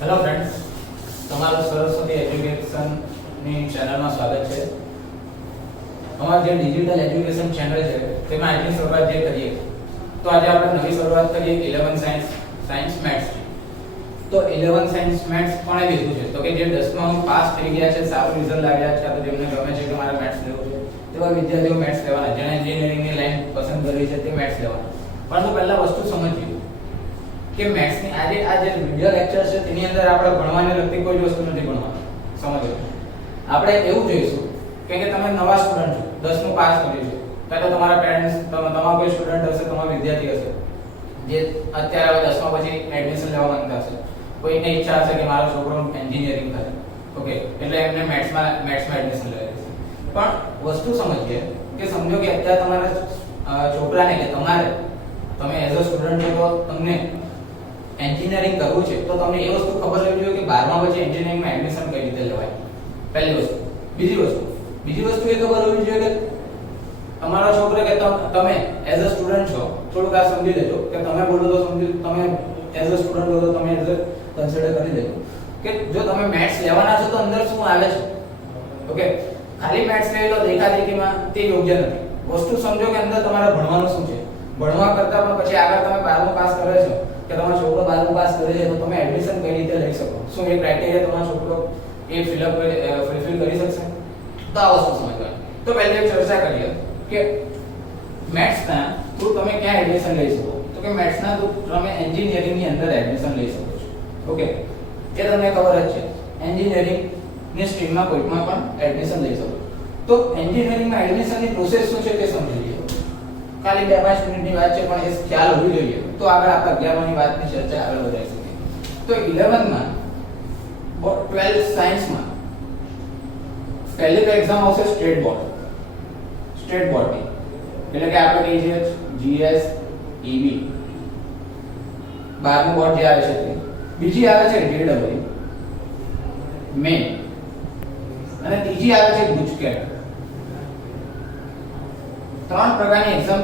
Hello friends, તમારું સરસ્વતી એજ્યુકેશનની ચેનલમાં સ્વાગત છે. અમારી જે ડિજિટલ એજ્યુકેશન ચેનલ છે તેમાં આજની શરૂઆત જે કરીએ તો આજે આપણે નવી શરૂઆત કરીએ 11 સાયન્સ મેથ્સ. તો 11 સાયન્સ મેથ્સ કોણે લીધું છે તો કે જે 10માં પાસ થઈ ગયા છે, સારું રિઝલ્ટ લાવ્યા છે, તો જેમને ગમે છે કે મારે મેથ્સ લેવું છે તેવા વિદ્યાર્થીઓ મેથ્સ લેવાના, જેણે એન્જિનિયરિંગની લાઈન પસંદ કરવી છે તે મેથ્સ લેવાના. પરંતુ પહેલા વસ્તુ સમજીએ કે મેથ્સ ની આ જે વિડિયો લેક્ચર છે તેની અંદર આપણે ભણવાને લગતી કોઈ વસ્તુ નથી ભણવાની. સમજો, આપણે એવું જોઈશું કે તમે નવા સ્ટુડન્ટ છો, 10મું પાસ કર્યું છે, કાં તો તમારા પેરેન્ટ્સ તમારા કોઈ સ્ટુડન્ટ હશે, તમારો વિદ્યાર્થી હશે જે અત્યારે 10મા પછી એડમિશન લેવા માંગતા હશે. કોઈને ઈચ્છા હશે કે મારો છોકરો એન્જિનિયરિંગ કરે, ઓકે, એટલે એમને મેથ્સમાં એડમિશન લેવું છે. પણ વસ્તુ સમજીએ કે સમજો કે અત્યારે તમારા છોકરાને કે તમે એઝ અ સ્ટુડન્ટ છો તો તમને એન્જિનિયરિંગ કરવું છે, તો તમને એ વસ્તુ ખબર રહેવી જોઈએ કે 12મા પછી એન્જિનિયરિંગમાં એડમિશન કઈ રીતે લેવાય. પહેલી વસ્તુ. બીજી વસ્તુ એ ખબર હોવી જોઈએ કે તમારો છોકરો કે તમે એઝ અ સ્ટુડન્ટ છો, થોડુંક આ સમજી લેજો કે તમે બોલો તો સમજી, તમે એઝ અ સ્ટુડન્ટ હો તો તમે એઝ અ કન્સિડર કરી લેજો કે જો તમે મેથ્સ લેવાના છો તો અંદર શું આવે છે. ઓકે, ખાલી મેથ્સ લઈ લો દેખાદેખીમાં તે યોગ્ય નથી. વસ્તુ સમજો કે અંદર તમારે ભણવાનું શું છે. ભણવા કરતા પણ પછી આગળ તમે 12મું પાસ કરે છો કે તમારો છોકરો 12મું પાસ કરે છે તો તમે એડમિશન કઈ રીતે લઈ શકો, શું એ ક્રાઇટેરિયા તમારો છોકરો એ ફુલફિલ કરી શકશે, તો આ વસ્તુ સમજવાની. તો પહેલા એક ચર્ચા કરીએ કે મેથ્સ ના થ્રુ તમે ક્યાં એડમિશન લઈ શકો. તો કે મેથ્સ ના થ્રુ તમે એન્જિનિયરિંગ ની અંદર એડમિશન લઈ શકો છો. ઓકે, એ તમને ખબર જ છે, એન્જિનિયરિંગ ની સ્ટ્રીમમાં કોઈમાં પણ એડમિશન લઈ શકો. તો એન્જિનિયરિંગમાં એડમિશનની પ્રોસેસ શું છે તે સમજી લઈએ. ખાલી 2-5 મિનિટની વાત છે પણ એ ખ્યાલ હોવી જોઈએ, તો આગળ આપણે 11માની વાતની ચર્ચા આગળ વધારી શકીએ. તો 11માં 12 સાયન્સમાં પહેલી તો એક્ઝામ આવશે સ્ટેટ બોર્ડની, એટલે કે આપણે કહીએ છીએ GS EB 12મું બોર્ડ જે આવે છે તે. બીજી આવે છે JEE મેન, અને ત્રીજી આવે છે ગુજકેટ. 3 પ્રકારની એક્ઝામ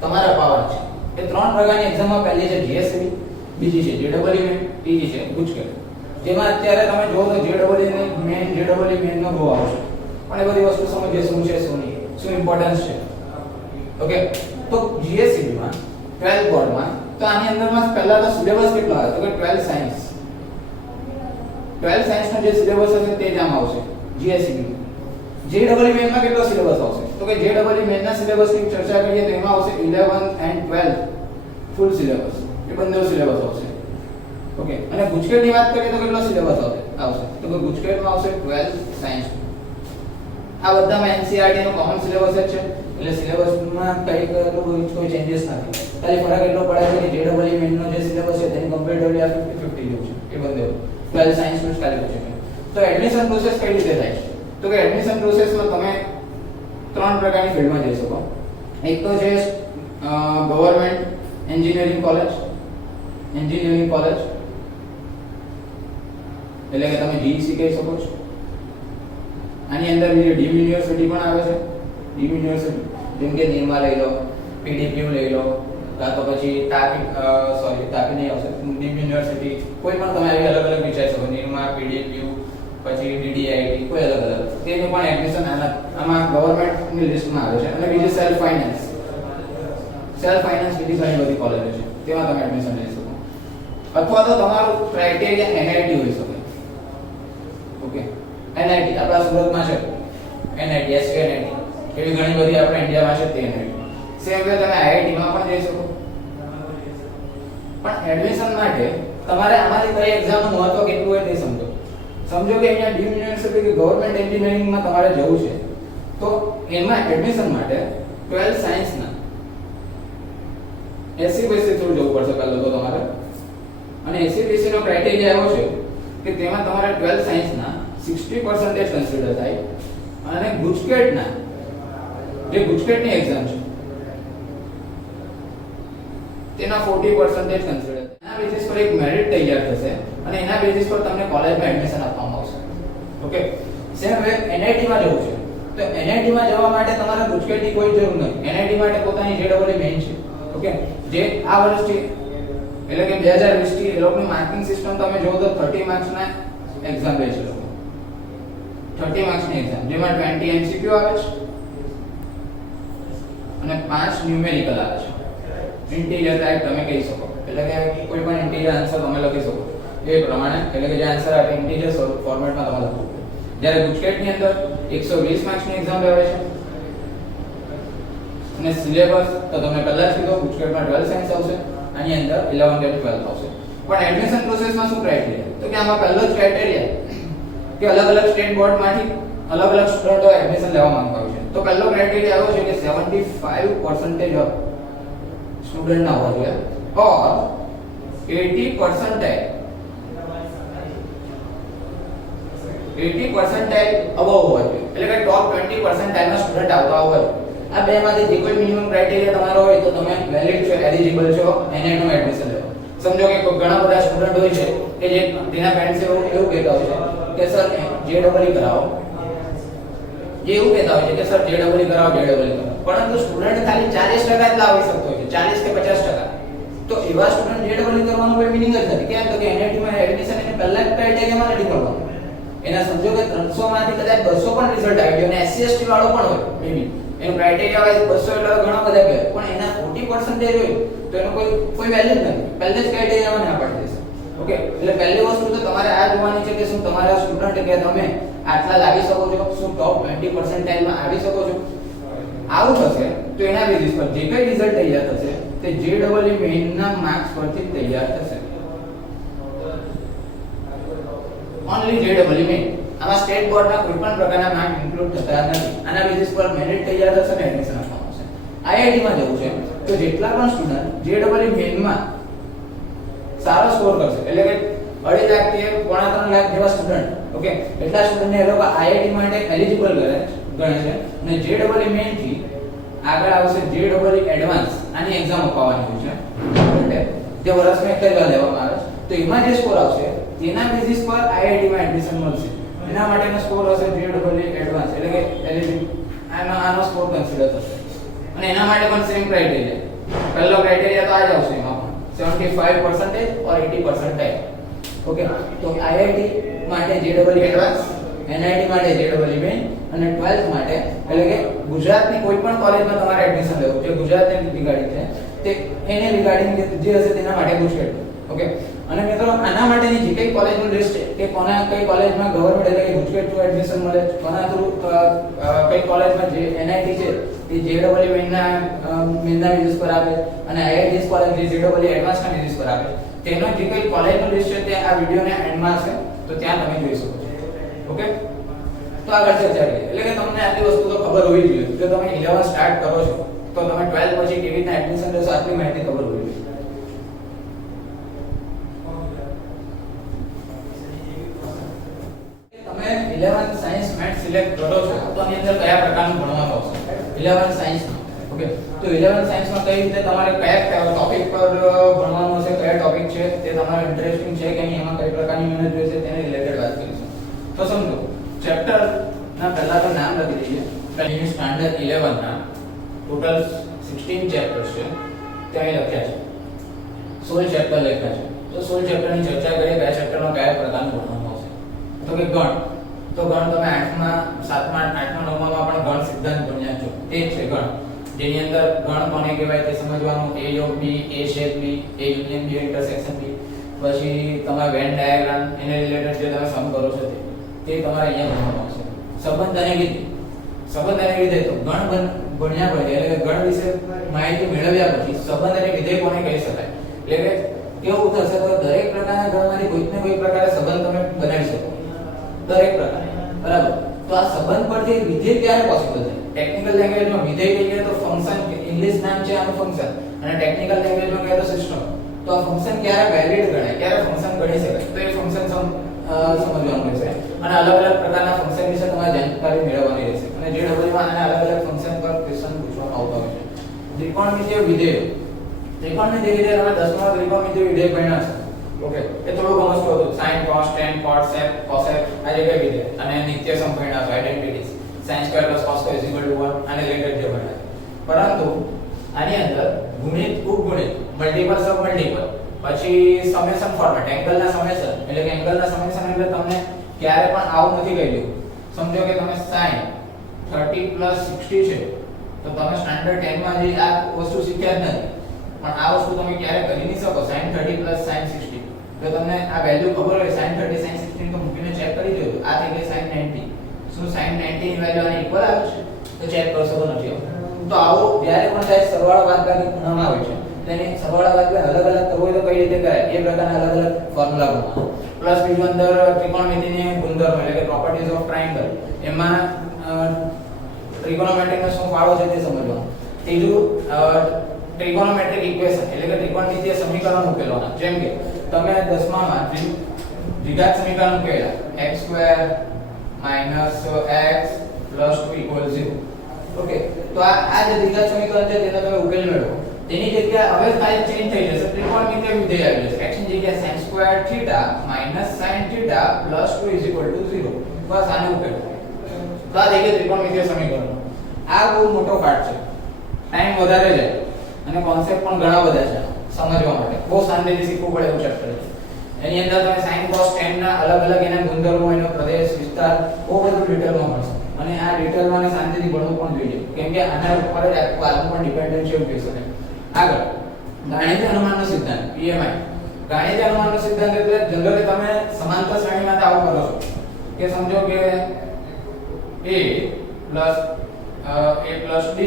તમારા પાવર છે. એ 3 પ્રકારની એક્ઝામમાં પહેલી છે GSEB, બીજી છે JEE મેન, ત્રીજી છે ગુજકેટ. જેમાં અત્યારે તમે જોવો તો JEE મેન નો બહુ આવશે, પણ એ બધી વસ્તુ સમજીએ શું છે શું નહીં, શું ઇમ્પોર્ટન્સ છે. ઓકે, તો GSEB માં 12 બોર્ડમાં તો આની અંદરમાં પહેલા તો સિલેબસ કેટલો આવે તો કે 12 સાયન્સ નો જે સિલેબસ હશે તે જ આમ આવશે GSEB. JEE મેનમાં કેટલો સિલેબસ આવશે તો કે JEE મેનના સિલેબસની ચર્ચા કરીએ તો એમાં આવશે 11 and 12 ફૂલ સિલેબસ, એ બંને સિલેબસ આવશે. ઓકે, અને ગુજકેટની વાત કરીએ તો કેટલો સિલેબસ આવશે તો કે ગુજકેટમાં આવશે 12 સાયન્સ. આ બધામાં NCERT નો કોમન સિલેબસ જ છે, એટલે સિલેબસમાં કોઈ ચેન્જીસ નથી. ખાલી ફરક એટલો પડે છે કે JEE મેનનો જે સિલેબસ છે તેની કમ્પેરેટિવલી આ 50-50 જેવું છે, એ બંને 12 સાયન્સ નું ખાલી છે. તો એડમિશન પ્રોસેસ કઈ રીતે થાય તો કે એડમિશન પ્રોસેસમાં તમે 3 પ્રકારની ફિલ્ડમાં જઈ શકો. એક તો છે ગવર્નમેન્ટ એન્જિનિયરિંગ કોલેજ, એટલે કે તમે GEC કહી શકો છો. આની અંદર બીજી ડીમ યુનિવર્સિટી પણ આવે છે. ડીમ યુનિવર્સિટી જેમ કે નિરમા લઈ લો, PDPU લઈ લો, કાં તો પછી તાપી નહીં આવશે, ડીમ યુનિવર્સિટી કોઈ પણ તમે આવી અલગ અલગ વિચારી શકો. નિરમા, PDPU, પછી DDIT, કોઈ અલગ તેનું પણ એડમિશન આમાં ગવર્નમેન્ટની લિસ્ટમાં આવે છે. અને બીજી સેલ્ફ ફાઇનાન્સ બીજી ઘણી બધી કોલેજો છે, તેમાં તમે એડમિશન લઈ શકો. અથવા તો તમારું ક્રાઇટેરિયા NIT હોઈ શકે. ઓકે, NIT આપણા સુરતમાં છે, NIT, SKNIT, એવી ઘણી બધી આપણા ઇન્ડિયામાં છે તે NIT. સેમ વે તમે IIT માં પણ જઈ શકો. પણ એડમિશન માટે તમારે આમાંથી કઈ એક્ઝામનું મહત્વ કેટલું હોય તે સમજો કે અહીંયા ડીમ યુનિવર્સિટી કે ગવર્નમેન્ટ એન્જિનિયરિંગમાં તમારે જવું છે તો એમાં એડમિશન માટે 12 સાયન્સના 80% થોડું જવું પડશે પહેલા તો તમારે. અને 80% નો ક્રાઇટેરિયા એવો છે કે તેમાં તમારે 12 સાયન્સના 60% કન્સિડર થાય, અને ગુજકેટની એક્ઝામ છે તેના 40% કન્સિડર થાય. એના બેસિસ પર એક મેરિટ તૈયાર થશે અને એના બેસિસ પર તમને કોલેજમાં એડમિશન આપવામાં આવશે. ઓકે, સેમ વે NIT માં જવું છે તો NIT માં જવા માટે તમારે ગુજકેટની કોઈ જરૂર નથી. NIT માટે પોતાની JEE મેઇન છે. ઓકે, જે આ વર્ષથી એટલે કે 2020 થી એ લોકોની માર્કિંગ સિસ્ટમ તમે જોવો તો 30 માર્ક્સ ના એક્ઝામ લે છે લોકો 30 માર્ક્સ ની એક્ઝામ જેમાં 20 MCQ આવે છે અને 5 ન્યુમેરિકલ આવે છે ઇન્ટિજર ટાઈપ તમે કહી શકો એટલે કે કોઈ પણ ઇન્ટિજર આન્સર તમે લખી શકો એ પ્રમાણે એટલે કે જે આન્સર આવે ઇન્ટિજર ફોર્મેટમાં તમે લખો જ્યારે ગુજકેટ ની અંદર 120 માર્ક્સ ની એક્ઝામ લેવાય છે અને સિલેબસ તો તમને પહેલા જ કીધું ગુજકેટમાં 12 સાયન્સ આવશે આની અંદર 11 અને 12 આવશે પણ એડમિશન પ્રોસેસમાં શું ક્રાઇટેરિયા તો કે આમાં પહેલો જ ક્રાઇટેરિયા કે અલગ અલગ સ્ટેટ બોર્ડ માંથી અલગ અલગ સ્ટુડન્ટો એડમિશન લેવા માંગતા હોય છે તો પહેલો ક્રાઇટેરિયા આવ્યો છે કે 75% ઓફ સ્ટુડન્ટ ના હોવા જોઈએ ઓર 80 percentile above હોવા જોઈએ એટલે કે ટોપ 20 percentile ના સ્ટુડન્ટ આવતા હોય આ બે માંથી જે કોઈ મિનિમમ ક્રાઇટેરિયા તમારો હોય તો તમે વેલિડ છો એલિજિબલ છો NIT માં એડમિશન લેવો સમજો કે ઘણા બધા સ્ટુડન્ટ હોય છે કે જે તેના પેરેન્ટ્સ એવું કહેતા હોય છે કે સર JEE કરાવો જે એવું કહેતા હોય છે કે સર JEE કરાવો પરંતુ સ્ટુડન્ટ ખાલી 40% જ લાવી શકતો હોય છે 40 કે 50% તો એવા સ્ટુડન્ટ JEE કરવાનો કોઈ મીનિંગ જ નથી કેમ તો કે NIT માં એડમિશન એને પહેલા જ ક્રાઇટેરિયામાં નથી મળવાનું એના સમજો કે 300 માંથી કદાચ 200 પણ રિઝલ્ટ આવી ગયો અને SC ST વાળો પણ હોય મેબી એનું ક્રાઇટેરિયા વાઇઝ 200 એટલે ઘણા બધા કહે પણ એના 40% હોય તો એનો કોઈ વેલ્યુ જ નથી પહેલે જ ક્રાઇટેરિયામાં ના પાડી દેશે ઓકે એટલે પહેલી વસ્તુ તો તમારે આ જોવાની છે કે શું તમારા સ્ટુડન્ટ કે તમે આટલા લાવી શકો છો શું ટોપ 20 percentile માં આવી શકો છો આવું થશે તો એના બેસિસ પર જે કઈ રિઝલ્ટ તૈયાર થશે તે JEE મેઇન ના માર્ક્સ પરથી તૈયાર થશે ઓન્લી JEE મેઇન આમાં સ્ટેટ બોર્ડના કોઈ પણ પ્રકારના માર્ક ઇન્ક્લુડ થતા નથી આના બેસિસ પર મેરિટ તૈયાર થશે અને એડમિશન આપવામાં આવશે IIT માં જવું છે તો જેટલા પણ સ્ટુડન્ટ JEE મેઇન માં સારો સ્કોર કરશે એટલે કે 2.5 લાખ થી 3.5 લાખ જેવા સ્ટુડન્ટ ઓકે એટલા સ્ટુડન્ટને એ લોકો IIT માટે એલિજિબલ ગણે છે અને JEE મેઇન થી આગળ આવશે JEE એડવાન્સ આની એક્ઝામ અપાવવાની છે તે વર્ષમાં એક જ વાર લેવામાં આવે તો એમાં જે સ્કોર આવશે તેના બેસિસ પર IIT માં એડમિશન મળશે એના માટેનો સ્કોર હશે JEE એડવાન્સ એટલે કે એલિજિબલ આનો સ્કોર કન્સિડર થશે અને એના માટે પણ સેમ ક્રાઇટેરિયા પહેલો ક્રાઇટેરિયા તો આ જ આવશે એમાં 75% or 80% ઓકે તો IIT માટે JEE એડવાન્સ NIT માટે JEE મેઇન અને 12th માટે એટલે કે ગુજરાતની કોઈ પણ કોલેજમાં તમારે એડમિશન લેવું છે ગુજરાતની રિગાર્ડિંગ છે તે એને રિગાર્ડિંગ જે હશે તેના માટે ગુજકેટ ઓકે અને મિત્રો આના માટેની જે કઈ કોલેજનું લિસ્ટ છે કે કોના કઈ કોલેજમાં ગવર્નમેન્ટ એટલે કે ગુજકેટ થ્રુ એડમિશન મળે કોના થ્રુ કઈ કોલેજમાં જે NIT છે એ JEE મેઇનના બેસિસ પર આવે અને IIT કોલેજ જે JEE એડવાન્સના બેસિસ પર આવે તેનો જે કઈ કોલેજનું લિસ્ટ છે તે આ વિડિયોના એન્ડમાં હશે તો ત્યાં તમે જોઈ શકો છો ઓકે તો આગળ ચર્ચા કરીએ એટલે કે તમને આટલી વસ્તુ તો ખબર હોવી જોઈએ જો તમે 11 સ્ટાર્ટ કરો છો તો તમે 12 પછી કેવી રીતના એડમિશન લેશો આટલી માહિતી ખબર હોવી જોઈએ તમે 11 સાયન્સ મેથ્સ સિલેક્ટ કરો છો તો આની અંદર કયા પ્રકારનું ભણવાનું આવશે 11 સાયન્સ ઓકે તો 11 સાયન્સમાં કઈ રીતે તમારે કયા ટોપિક પર ભણવાનું હશે કયા ટોપિક છે તે તમારો ઇન્ટરેસ્ટિંગ છે કે નહીં એમાં કઈ પ્રકારની મહેનત જોઈશે તેને રિલેટેડ વાત કરીશું તો સમજો ચેપ્ટર ના પહેલા તો નામ લખી દઈએ પહેલી સ્ટાન્ડર્ડ 11 ના ટોટલ 16 ચેપ્ટર્સ છે ત્યાં લખ્યા છે 16 ચેપ્ટર લખ્યા છે તો 16 ચેપ્ટરની ચર્ચા કરીએ કયા ચેપ્ટરમાં કયા પ્રકારનું ભણવાનું આવશે તો કે ગણ તો ગણ તમે 8મા 7મા 8મા 9મા પણ ગણ સિદ્ધાંત ભણ્યા છો તે જ છે ગણ જેની અંદર ગણ કોને કહેવાય તે સમજવાનું a યોગ b a shape b a union b intersection b પછી તમારા વેન ડાયાગ્રામ એને રિલેટેડ જે તમે સમ કરો છો તે તમારે અહીંયા ભણવાનું આવશે સંબંધ અને વિધેય તો ગણ ભણ્યા પછી એટલે કે ગણ વિશે માહિતી મેળવ્યા પછી સંબંધ અને વિધેય કોને કહી શકાય એટલે કે કેવું થશે તો દરેક પ્રકારના ગણમાંથી કોઈક ને કોઈ પ્રકારે સંબંધ તમે બનાવી શકો દરેક પ્રકાર બરાબર તો આ સંબંધ પરથી વિધેય ક્યારે પોસિબલ છે ટેકનિકલ લેંગ્વેજમાં વિધેય કહીએ તો ફંક્શન ઇંગ્લિશ નામ છે આનું ફંક્શન અને ટેકનિકલ લેંગ્વેજમાં કહીએ તો સિસ્ટમ તો આ ફંક્શન ક્યારે વેલિડ ગણાય ક્યારે ફંક્શન ગણી શકાય તો એ ફંક્શન સમજવાનું રહેશે અને અલગ અલગ પ્રકારના ફંક્શન વિશે તમારે જાણકારી મેળવવાની રહેશે અને JEE માં આના અલગ અલગ ફંક્શન પર ક્વેશ્ચન પૂછવામાં આવતા હોય છે ત્રિકોણમિતિય વિધેય વિધેય તમે 10મા ત્રિકોણમિતિય વિધેય ભણ્યા છે ઓકે એ થોડું ઘણું હતું sin cos tan cot sec cosec આ જે કઈ વિધેય અને નિત્ય સંપૂર્ણ identities sin square plus cos square is equal to 1 આને રિલેટેડ જે ભણ્યા પરંતુ આની અંદર ગુણિત ઉપગુણિત મલ્ટીપલ સબ મલ્ટીપલ પછી સમેશન ફોર્મેટ, એંગલના સમેશન, એટલે કે એંગલના સમેશન એટલે તમને ક્યારે પણ આવું નથી કહ્યું. સમજો કે તમે sin 30 60 છે તો તમે સ્ટાન્ડર્ડ 10 માં જે આ વસ્તુ શીખ્યા જ નથી, પણ આ વસ્તુ તમે ક્યારે કરી નહીં શકો. sin 30 sin 60 જો તમને આ વેલ્યુ ખબર હોય sin 30 sin 60 તો મૂકીને ચેક કરી દેજો. આ થઈ ગઈ sin 90. શું sin 90 ની વેલ્યુ આની ઇક્વલ આવે છે? તો ચેક કરશો તો નથી આવતું. તો આવો જ્યારે પણ થાય સરવાળો બાદબાકી ખૂણામાં આવે છે, તેની સરવાળા બાદબાકી અલગ અલગ કરવો હોય તો કઈ રીતે કરાય એ પ્રકારના અલગ અલગ ફોર્મ્યુલા બનાવો. પ્લસ બીજું અંદર ત્રિકોણમિતિની ગુણધર્મ એટલે કે પ્રોપર્ટીઝ ઓફ ટ્રાયેંગલ, એમાં ટ્રિગોનોમેટ્રિક નો શું ફાળો છે તે સમજવાનું. ત્રીજું ટ્રિગોનોમેટ્રિક ઇક્વેશન એટલે કે ત્રિકોણમિતીય સમીકરણ ઉકેલવાના. જેમ કે તમે 10માં દ્વિઘાત સમીકરણ ઉકેલ્યા x² - x + 2 = 0. ઓકે, તો આ જે દ્વિઘાત સમીકરણ છે તેનો તમે ઉકેલ મેળવો. તેની જગ્યાએ હવે ખાલી ચેન્જ થઈ જશે, ત્રિકોણમિતીય વિધેય આવી જશે. x ની જગ્યાએ sin² θ - sin θ + 2 = 0. બસ આને ઉકેલ. તો આ થઈ ગયું ત્રિકોણમિતીય સમીકરણ. આ બહુ મોટો પાર્ટ છે, ટાઈમ વધારે જાય અને કોન્સેપ્ટ પણ ઘણા બધા છે સમજવા માટે. બહુ શાંતિથી શીખવું પડે એવું ચેપ્ટર છે. એની અંદર તમે sin cos tan ના અલગ અલગ એના ગુણધર્મો, એનો પ્રદેશ, વિસ્તાર બહુ બધું ડિટેલમાં મળશે. અને આ ડિટેલમાં અને શાંતિથી ભણવું પણ જોઈએ, કેમ કે આના ઉપર જ આખું આગળ પણ ડિપેન્ડન્ટ છે એવું કહી શકાય. આગળ ગાણિતિક અનુમાનનો સિદ્ધાંત, PMI. ગાણિતિક અનુમાનનો સિદ્ધાંત એટલે જનરલી તમે સમાંતર શ્રેણીમાં તો આવું કરો છો કે સમજો કે a plus a plus d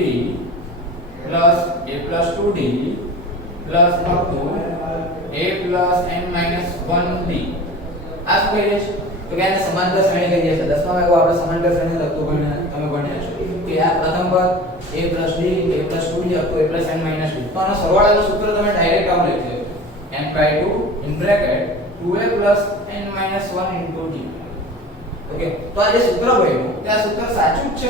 plus a plus 2d plus up to a plus n minus 1d. આ શું કહીએ છે? તો કે આને સમાંતર શ્રેણી કહીએ છીએ. 10મા ભાગમાં આપણે સમાંતર શ્રેણી લખતું તમે ભણ્યા છો કે આ પ્રથમ પદ a plus d a plus 2d up to a plus n minus 2. તો આનો સરવાળાનું સૂત્ર તમે ડાયરેક્ટ આમ લખી દો, n/2 in bracket 2a plus n minus 1 into d. Okay, તો આ જે સૂત્ર બન્યું તે આ સૂત્ર સાચું જ છે?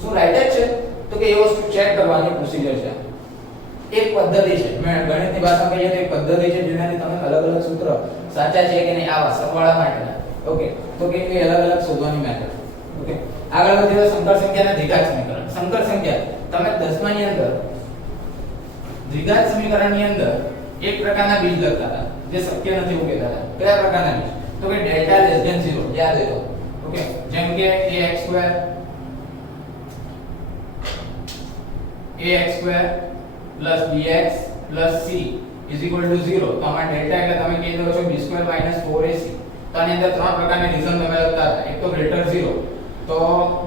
શું રાઈટ જ છે? તો કે એ વસ્તુ ચેક કરવાની પ્રોસિજર છે. એક પદ્ધતિ છે, ગણિતની ભાષામાં કહીએ તો એક પદ્ધતિ છે જેનાથી તમે અલગ અલગ સૂત્ર સાચા છે કે નહીં આવા સરવાળા માટેના. ઓકે, તો કે એ અલગ અલગ શોધવાની મેથડ. ઓકે, આગળ વધીએ સંકર સંખ્યાના દ્વિઘાત સમીકરણ. સંકર સંખ્યા તમે 10મા ની અંદર દ્વિઘાત સમીકરણની અંદર એક પ્રકારના બીજ લખતા હતા જે શક્ય નથી એવું કહેતા હતા. કયા પ્રકારના બીજ? તો કે ડેલ્ટા લેસ ધેન 0 યાદ રાખો. ઓકે, જેમ કે ax² plus bx plus c is equal to 0. તો આમાં ડેલ્ટા એટલે તમે કહી દો છો b² - 4ac. તો આની અંદર ત્રણ પ્રકારની રીઝન તમે લખતા હતા. એક તો ગ્રેટર 0, તો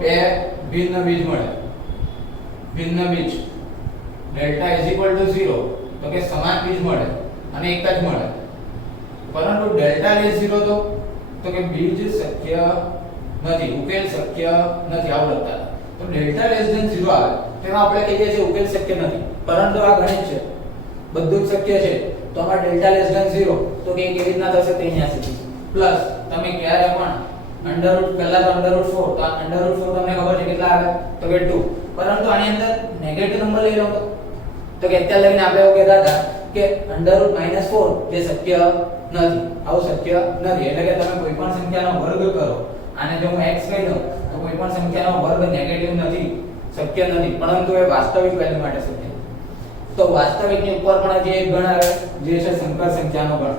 બે ભિન્ન બીજ મળે. ભિન્ન બીજ ડેલ્ટા is equal to 0 તો કે સમાન બીજ મળે અને એક જ મળે. પરંતુ ડેલ્ટા લેસ 0 તો કે બીજ શક્ય નથી, ઉકેલ શક્ય નથી આવું લખતા હતા. તો ડેલ્ટા લેસ ધેન 0 આવે તેમાં આપણે કહીએ છીએ ઉકેલ શક્ય નથી. પરંતુ આ ગણિત છે, બધું જ શક્ય છે. તો આમાં ડેલ્ટા લેસ ધેન 0 તો કે કેવી રીતના થશે તે અહીંયા શીખીશું. પ્લસ તમે ક્યારે પણ અંડરરૂટ પહેલા તો અંડરરૂટ 4, તો આ અંડરરૂટ 4 તમને ખબર છે કેટલા આવે? તો કે 2. પરંતુ આની અંદર નેગેટિવ નંબર લઈ લો તો કે અત્યારે લઈને આપણે એવું કહેતા હતા કે અંડરરૂટ -4 જે શક્ય નથી, આવું શક્ય નથી. એટલે કે તમે કોઈ પણ સંખ્યાનો વર્ગ કરો, આને જો હું x કહી દઉં તો કોઈ પણ સંખ્યાનો વર્ગ નેગેટિવ નથી, શક્ય નથી, પરંતુ એ વાસ્તવિક વેલ્યુ માટે શક્ય. તો વાસ્તવિકની ઉપર પણ જે એક ગણ આવે જે છે સંકર સંખ્યાનો ગણ,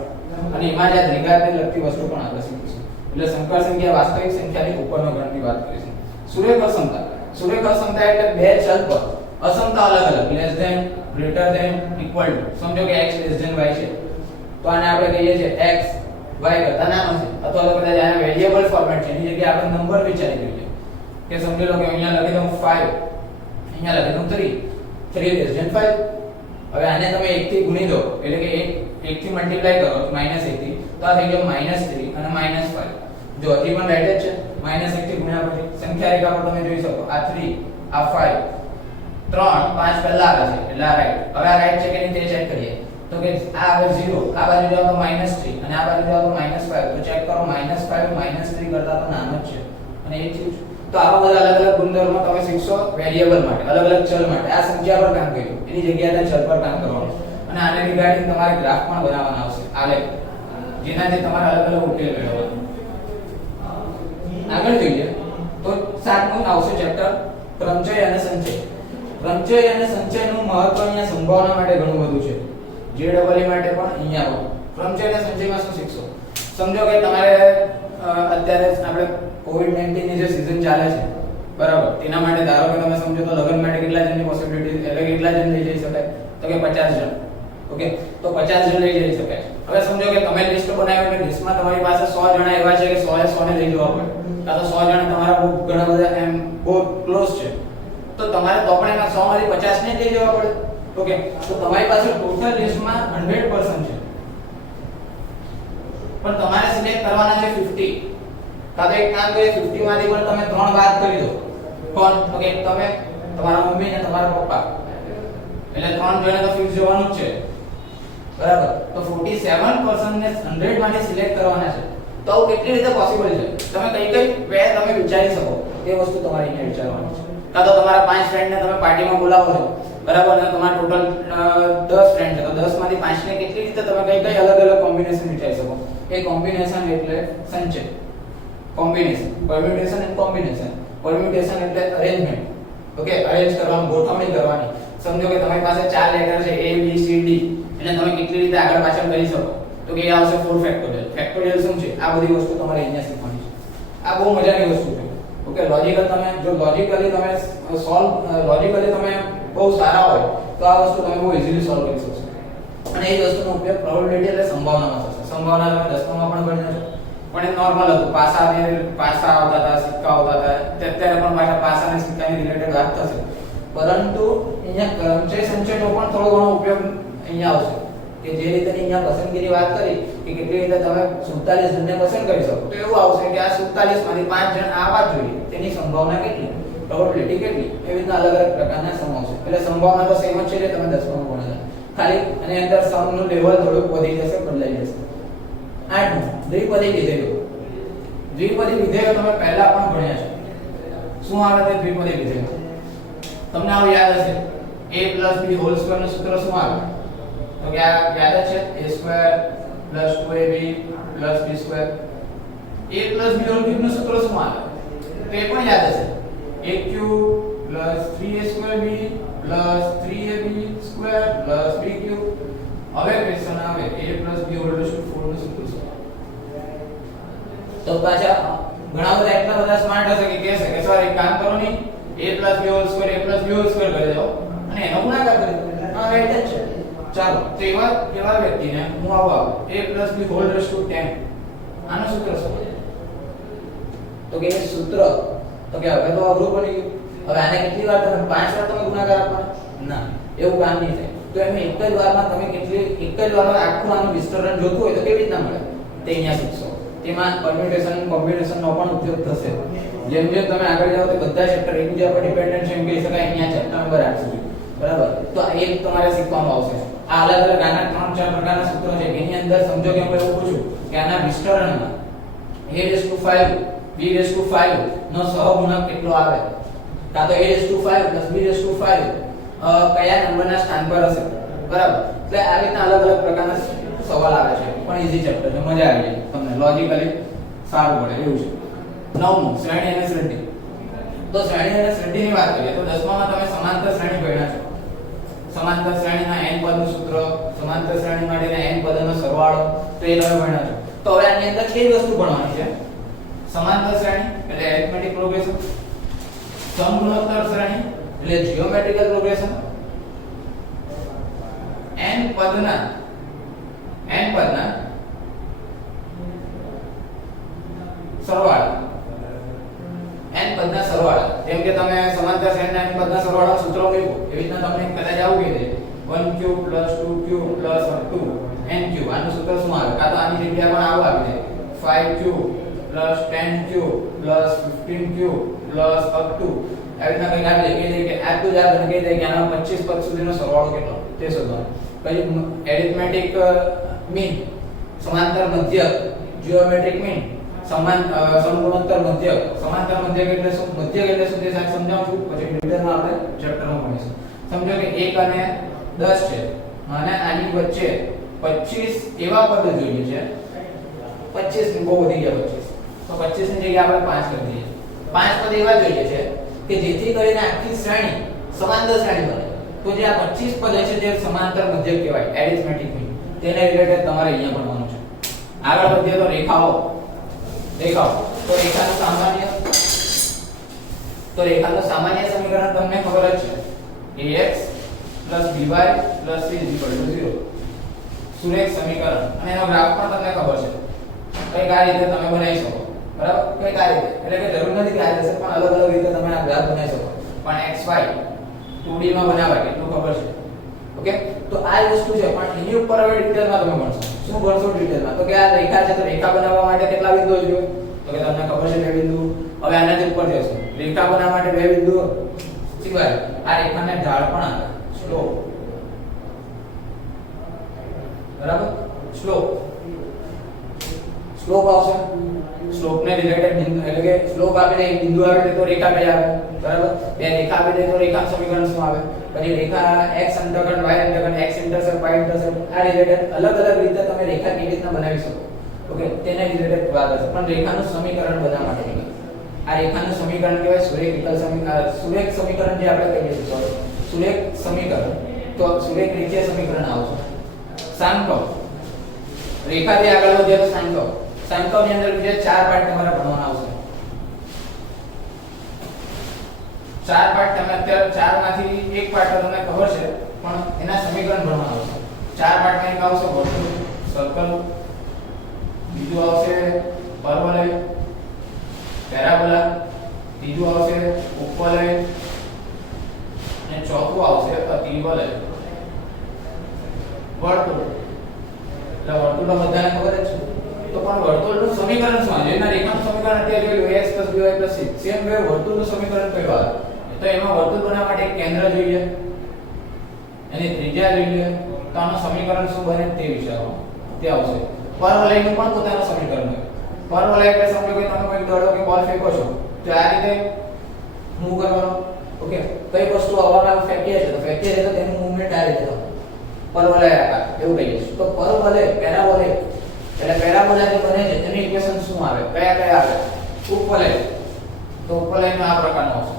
અને એમાં જ આ દ્વિઘાતને લગતી વસ્તુ પણ આપણે શીખીશું. એટલે સંકર સંખ્યા વાસ્તવિક સંખ્યાની ઉપરનો ગણની વાત કરીશું. સુરેખ અસમતા. સુરેખ અસમતા એટલે બે ચલ પર અસમતા અલગ અલગ less than, greater than, equal to. સમજો કે x લેસ ધેન y છે તો આને આપણે કહીએ છીએ x y કરતા નાનો છે, અથવા તો કદાચ આને વેરીએબલ ફોર્મેટ છે એની જગ્યાએ આપણે નંબર વિચારી લઈએ કે સમજી લો કે અહીંયા લખી દઉં 5, અહીંયા લખી દઉં 3 લેસ ધેન 5. હવે આને તમે 1 થી ગુણી દો એટલે કે 1 થી મલ્ટીપ્લાય કરો -1 થી, તો આ થઈ ગયો -3 અને -5. જો હજી પણ રાઈટ જ છે, -1 થી ગુણ્યા પછી સંખ્યા રેખા પર તમે જોઈ શકો આ 3 આ 5 3 5 પહેલા આવે છે એટલે આ રાઈટ. હવે આ રાઈટ છે કે નહીં તે ચેક કરીએ. તો કે આ આવે 0, આ બાજુ જાવ તો -3 અને આ બાજુ જાવ તો -5. તો ચેક કરો -5 -3 કરતા તો નાનો જ છે અને એ થયું. તો આવા બધા અલગ અલગ ગુણધર્મો તમે શીખશો વેરીએબલ માટે, અલગ અલગ ચલ માટે. આ સંખ્યા પર કામ કર્યું એની જગ્યાએ ચલ પર કામ કરવાનું, અને આને રિગાર્ડિંગ તમારે ગ્રાફ પણ બનાવવાના આવશે આલેખ, જેનાથી તમારે અલગ અલગ ઉકેલ મેળવવાનો. આગળ જોઈએ તો 7મું આવશે ચેપ્ટર પ્રંચય અને સંચય. પ્રંચય અને સંચયનું મહત્વ અહીંયા સંભાવના માટે ઘણું બધું છે. જે ડબલ ઈ માટે પણ અહીંયા પણ ક્રમચય અને સંચયમાં શું શીખશો? સમજો કે તમારે અત્યારે આપણે કોવિડ-19 ની જે સીઝન ચાલે છે બરાબર, તેના માટે ધારો કે તમે સમજો તો લગ્ન માટે કેટલા જણની પોસિબિલિટી, એટલે કેટલા જણ લઈ જઈ શકાય? તો કે 50 જણ. ઓકે, તો 50 જણ લઈ જઈ શકાય. હવે સમજો કે તમે લિસ્ટ બનાવ્યું કે લિસ્ટમાં તમારી પાસે 100 જણા એવા છે કે 100 એ 100 ને લઈ જવા પડે, કાં તો 100 જણા તમારા બહુ ઘણા બધા એમ બહુ ક્લોઝ છે, તો તમારે તો પણ એમાં 100 માંથી 50 ને લઈ જવા પડે. ઓકે, તો તમારી પાસે ટોટલ લિસ્ટમાં 100% છે, પણ તમારે સિલેક્ટ કરવાના છે 50. કાં તો એક કામ કરીએ, 50 માંથી પણ તમે 3 બાદ કરી દો. કોણ? તો કે તમે, તમારા મમ્મી અને તમારા પપ્પા, એટલે 3 જણે તો ફિક્સ જવાનું જ છે બરાબર. તો 47% ને 100 માંથી સિલેક્ટ કરવાના છે. તો આવું કેટલી રીતે પોસિબલ છે? તમે કઈ વે તમે વિચારી શકો તે વસ્તુ તમારે અહીંયા વિચારવાની છે. કાં તો તમારા 5 ફ્રેન્ડને તમે પાર્ટીમાં બોલાવો છો બરાબર, અને તમારા ટોટલ 10 ફ્રેન્ડ છે, તો 10 માંથી 5 ને કેટલી રીતે તમે કઈ અલગ અલગ કોમ્બિનેશન વિચારી શકો? એ કોમ્બિનેશન એટલે સંચય. Combination, permutation and combination. Permutation એટલે અરેન્જમેન્ટ. ઓકે, અરેન્જ કરવાનું, ગોઠવણી કરવાની. સમજો કે તમારી પાસે 4 લેટર છે A B C D, એટલે તમે કેટલી રીતે આગળ પાછળ કરી શકો? તો કે એ આવશે 4 ફેક્ટોરિયલ. ફેક્ટોરિયલ શું છે? આ બધી વસ્તુ તમારે અહીંયા શીખવાની છે. આ બહુ મજાની વસ્તુ છે. ઓકે, લોજિકલ તમે જો લોજિકલી તમે લોજિકલી તમે બહુ સારા હોય તો આ વસ્તુ તમે બહુ ઈઝીલી સોલ્વ કરી શકશો. અને એ વસ્તુનો ઉપયોગ પ્રોબેબિલિટી એટલે સંભાવનામાં થશે. સંભાવના તમે 10માં પણ ભણ્યા છો, પણ એ નોર્મલ હતું. પાસા આવતા હતા, સિક્કા આવતા હતા, અત્યારે પણ પાછા પાસા અને સિક્કાની રિલેટેડ વાત થશે. પરંતુ અહીંયા કર્મચય સંચયનો પણ થોડો ઘણો ઉપયોગ અહીંયા આવશે, કે જે રીતે અહીંયા પસંદગીની વાત કરી કે કેટલી રીતે તમે 47 જણને પસંદ કરી શકો, તો એવું આવશે કે આ 47 માંથી 5 જણ આવવા જોઈએ, તેની સંભાવના કેટલી, પ્રોબેબિલિટી કેટલી, એવી રીતના અલગ અલગ પ્રકારના સમ આવશે. એટલે સંભાવના તો સેમ જ છે જે તમે 10માં ભણ્યા, ખાલી અને અંદર સમનું લેવલ થોડુંક વધી જશે, બદલાઈ જશે. 8 દ્વિપદી વિધેયો. દ્વિપદી વિધેયો તમે પહેલા પણ ભણ્યા છે. શું આવે છે દ્વિપદી વિધેયો? તમને આવું યાદ હશે, a + b હોલ સ્ક્વેર નું સૂત્ર શું આવે? તો કે આ યાદ છે, a² + 2ab + b². a + b hall cube નું સૂત્ર શું આવે? તો એ પણ યાદ હશે, a³ + 3a²b + 3ab² + b³. હવે ક્વેશ્ચન આવે a + b હોલ / 4 નું સૂત્ર શું? તો પાછા ઘણા બધા એટલા બધા સ્માર્ટ હશે કે કહેશે કે સર એક કામ કરો ની, a + b whole square a + b whole square કરી દો અને એનો ગુણાકાર કરી દો. હા, રાઈટ જ છે. ચાલો, તો એવા વ્યક્તિને હું આવું a + b હોલ / 10. આનું સૂત્ર શું? તો કે સૂત્ર, તો કે હવે તો અઘરું બની ગયું. હવે આને કેટલી વાર તમે 5 વાર તમે ગુણાકાર આપવાના? ના, એવું કામ નહીં થાય. તો એમ એક જ વારમાં તમે એક જ વારમાં આખું આનું વિસ્તરણ જોતું હોય તો કેવી રીતના મળે તે અહીંયા શીખશો. તેમાં પરમ્યુટેશન અને કોમ્બિનેશનનો પણ ઉપયોગ થશે. જેમ જેમ તમે આગળ જાઓ તો બધા ચેપ્ટર એકબીજા પર ડિપેન્ડન્ટ છે એમ કહી શકાય. અહીંયા ચેપ્ટર નંબર 8 સુધી બરાબર, તો આ એક તમારે શીખવાનું આવશે. આ અલગ અલગ આના 3-4 પ્રકારના સૂત્રો છે. એની અંદર સમજો કે હું એવું પૂછું કે આના વિસ્તરણમાં a⁵ b⁵ નો સહગુણક કેટલો આવે, કાં તો a⁵ + b⁵ કયા નંબરના સ્થાન પર હશે બરાબર. એટલે આ રીતના અલગ અલગ પ્રકારના સવાલ આવે છે, પણ ઈઝી ચેપ્ટર છે, મજા આવી જાય તમને, લોજિકલી સારું પડે એવું છે. 9મું શ્રેણી અને શ્રેઢી. તો શ્રેણી અને શ્રેઢીની વાત કરીએ તો 10માં તમે સમાંતર શ્રેણી ભણ્યા છો. સમાંતર શ્રેણીના n પદનું સૂત્ર, સમાંતર શ્રેણી માટેના n પદનો સરવાળો, તો એ તમે ભણ્યા છો. તો હવે આની અંદર કઈ વસ્તુ ભણવાની છે? સમાંતર શ્રેણી એટલે એરિથમેટિક પ્રોગ્રેશન, સમગુણોત્તર શ્રેણી એટલે જીઓમેટ્રિકલ પ્રોગ્રેશન, n પદના સરવાળા, n પદના સરવાળા. જેમ કે તમે સમાંતર શ્રેણીના n પદના સરવાળાનું સૂત્ર મૂક્યું, એવી રીતના તમને કદાચ આવું કહી દે 1³ + 2³ + 2n³ આનું સૂત્ર શું આવે? કાં તો આની જગ્યાએ પણ આવું આવી જાય 5³ + 10³ + 15³ + up to આવી રીતના કંઈક આવી જાય કે આટલું જ આ કહી દે કે આનો 25 પદ સુધીનો સરવાળો કેટલો તે શોધવાનો. પછી એરિથમેટિક મીન, સમાંતર મધ્યક, જીઓમેટ્રિક મીન, સમગુણોત્તર મધ્યક. સમાંતર મધ્યક એટલે શું, મધ્યક એટલે શું તે સાહેબ સમજાવું છું, પછી ડિટેલમાં આપણે ચેપ્ટરમાં ભણીશું. સમજો કે 1 અને 10 છે અને આની વચ્ચે 25 એવા પદ જોઈએ છે. 25 ની બહુ વધી ગયા 25, તો 25 ની જગ્યાએ આપણે 5 કરી દઈએ. 5 પદ એવા જોઈએ છે કે જેથી કરીને આખી શ્રેણી સમાંતર શ્રેણી બને. તો જે આ 25 પદ છે જે સમાંતર મધ્યક કહેવાય એરિથમેટિકલી, તેને રિલેટેડ તમારે અહીંયા ભણવાનું છે. આગળ વધીએ તો રેખાઓ. તો રેખાનું સામાન્ય સમીકરણ તમને ખબર જ છે, ax by c 0. સુરેખ સમીકરણ, અને એનો ગ્રાફ પણ તમને ખબર છે. કઈ આ રીતે તમે બનાવી શકો, બરાબર? કઈ આ રીતે, એટલે કે જરૂર નથી કે આ રીતે, પણ અલગ અલગ રીતે તમે આ ગ્રાફ બનાવી શકો. પણ xy 2D માં બનાવાય એટલું ખબર છે. ઓકે, તો આ વસ્તુ છે, પણ એની ઉપર હવે ડિટેલમાં તમે ભણશો. શું ભણશો ડિટેલમાં? તો કે આ રેખા છે, તો રેખા બનાવવા માટે કેટલા બિંદુઓ જોઈએ? તો કે તમને ખબર છે 2 બિંદુ. હવે આનાથી ઉપર જશો, રેખા બનાવવા માટે 2 બિંદુઓ સિવાય આ રેખાને ઢાળ પણ આવે, સ્લોપ. બરાબર? સ્લોપ આવશે. સ્લોપ ને રિલેટેડ બિંદુ, એટલે કે સ્લોપ આપી દે, એક બિંદુ આવે તો રેખા કઈ આવે? બરાબર? બે રેખા આપી દે તો રેખા સમીકરણ શું આવે? પછી રેખા x અંતર્ગત y અંતર્ગત x ઇન્ટરસેપ્ટ y ઇન્ટરસેપ્ટ, આ રિલેટેડ અલગ અલગ રીતે તમે રેખા કેવી રીતના બનાવી શકો. ઓકે, તેને રિલેટેડ વાત હશે. પણ રેખાનું સમીકરણ બનાવવા માટે આ રેખાનું સમીકરણ કહેવાય સુરેખ વિકલ સમીકરણ. સુરેખ સમીકરણ જે આપણે કહીએ છીએ, સોરી, સુરેખ સમીકરણ. તો સુરેખ રેખીય સમીકરણ આવશે. સાંકળ. રેખાથી આગળ વધીએ તો સાંકળ. સાંકળની અંદર બીજા 4 પાર્ટ તમારે ભણવાના આવશે. 4 પાર્ટ તમે અત્યારે 4 માંથી એક પાર્ટ તમને ખબર છે, પણ એના સમીકરણ ભણવાના આવશે. 4 પાર્ટમાં એક આવશે વર્તુળ, સર્કલ, બીજું આવશે પરવલય, પેરાબોલા, ત્રીજું આવશે ઉપવલય, અને ચોથું આવશે અતિવલય. વર્તુળ. એટલે વર્તુળ તો બધાને ખબર જ છે. તો પણ વર્તુળનું સમીકરણ શું આવે? એના રેખાનું સમીકરણ અત્યારે જોયું x + by + c. Same way વર્તુળનું સમીકરણ કયું આવે? તો એમાં વર્તુળ બનાવવા માટે એક કેન્દ્ર જોઈએ, એની ત્રિજ્યા જોઈએ, તો આનું સમીકરણ શું બને તે વિચારો. તે આવશે. પરવલયનું પણ પોતાનું સમીકરણ હોય. પરવલય એટલે સમજો કે તમે કોઈ દડો કે બોલ ફેંકો છો, તો આ રીતે મૂવ કરવાનો. ઓકે, કઈ વસ્તુ હવામાં ફેંકીએ છે, તો ફેંકીએ છે તો તેનું મૂવમેન્ટ આ રીતે થાય. પરવલય આકાર એવું કહીએ છીએ. તો પરવલય, પેરાબોલય, એટલે પેરાબોલા જે બને છે તેની ઇક્વેશન શું આવે? કયા આવે? ઉપવલય. તો ઉપવલયનો આ પ્રકારનો આવશે.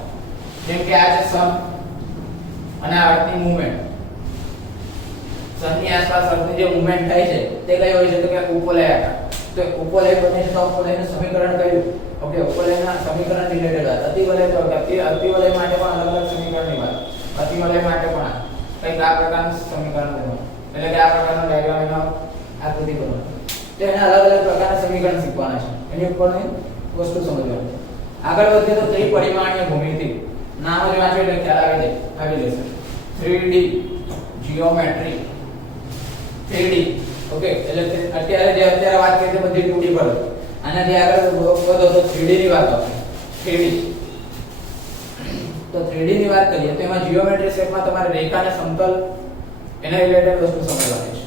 જેમ કે આ છે સન અને આ અર્થની મૂવમેન્ટ. સનની આસપાસ અર્થની જે મૂવમેન્ટ થાય છે તે કઈ હોય છે? તો કે ઉપવલય આકાર. તો ઉપવલય બને છે તો ઉપવલયનું સમીકરણ કયું? ઓકે, ઉપવલયના સમીકરણ રિલેટેડ વાત. અતિવલય તો અતિવલય માટે પણ અલગ અલગ સમીકરણની વાત. અતિવલય માટે પણ કઈક આ પ્રકારનું સમીકરણ બનવાનું, એટલે કે આ પ્રકારનો ડાયાગ્રામ એનો આકૃતિ બનવાનું. તો એના અલગ અલગ પ્રકારના સમીકરણ શીખવાના છે, એની ઉપરની વસ્તુ સમજવાની. આગળ વધીએ તો ત્રિપરિમાણીય ભૂમિતિ. નામ જ વાંચો એટલે ખ્યાલ આવી જશે. 3D geometry. 3D. ઓકે, એટલે અત્યારે વાત કરીએ તો બધી 2D પર. આનાથી આગળ વધો તો 3D ની વાત આવશે. 3D. તો 3D ની વાત કરીએ તો એમાં જીઓમેટ્રી શેપમાં તમારે રેખા અને સમતલ એના રિલેટેડ વસ્તુ સમજવાની છે.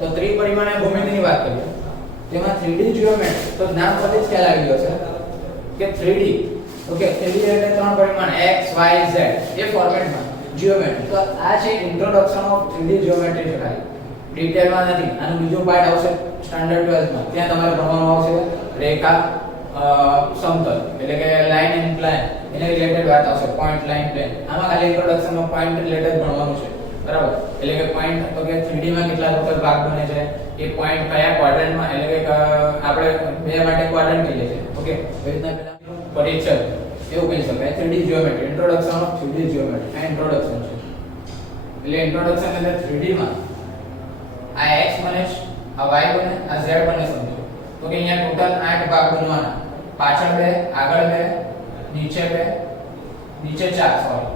તો ત્રિપરિમાણીય ભૂમિતિની વાત કરીએ તેમાં 3D જીઓમેટ્રી, તો નામ પરથી જ ખ્યાલ આવી ગયો છે કે 3D. ઓકે, 3D એટલે 3 પરિમાણ x y z એ ફોર્મેટમાં જીઓમેટ્રી. તો આ છે ઇન્ટ્રોડક્શન ઓફ 3D જીઓમેટ્રી છે. ખાલી ડિટેલમાં નથી. આનું બીજો પાર્ટ આવશે સ્ટાન્ડર્ડ 12 માં. ત્યાં તમારે ભણવાનું આવશે રેખા, સમતલ, એટલે કે લાઈન એન્ડ પ્લેન, એને રિલેટેડ વાત આવશે. Point, line, plane. આમાં ખાલી ઇન્ટ્રોડક્શન ઓફ પોઈન્ટ રિલેટેડ ભણવાનું છે, બરાબર? એટલે કે પોઈન્ટ, તો કે 3D માં કેટલા ટોટલ ભાગ બને છે, એ પોઈન્ટ કયા ક્વાડ્રન્ટમાં, એટલે કે આપણે બે માટે ક્વાડ્રન્ટ કહીએ છીએ. ઓકે, એ રીતના પેલા પરિચય એવું કહી શકાય. 3D geometry, introduction of 3D geometry. આ ઇન્ટ્રોડક્શન છે. એટલે ઇન્ટ્રોડક્શન એટલે 3D માં આ x બને, આ y બને, આ z બને સમજો. તો કે અહીંયા ટોટલ 8 ભાગ બનવાના. પાછળ 2, આગળ 2, નીચે 4, સોરી,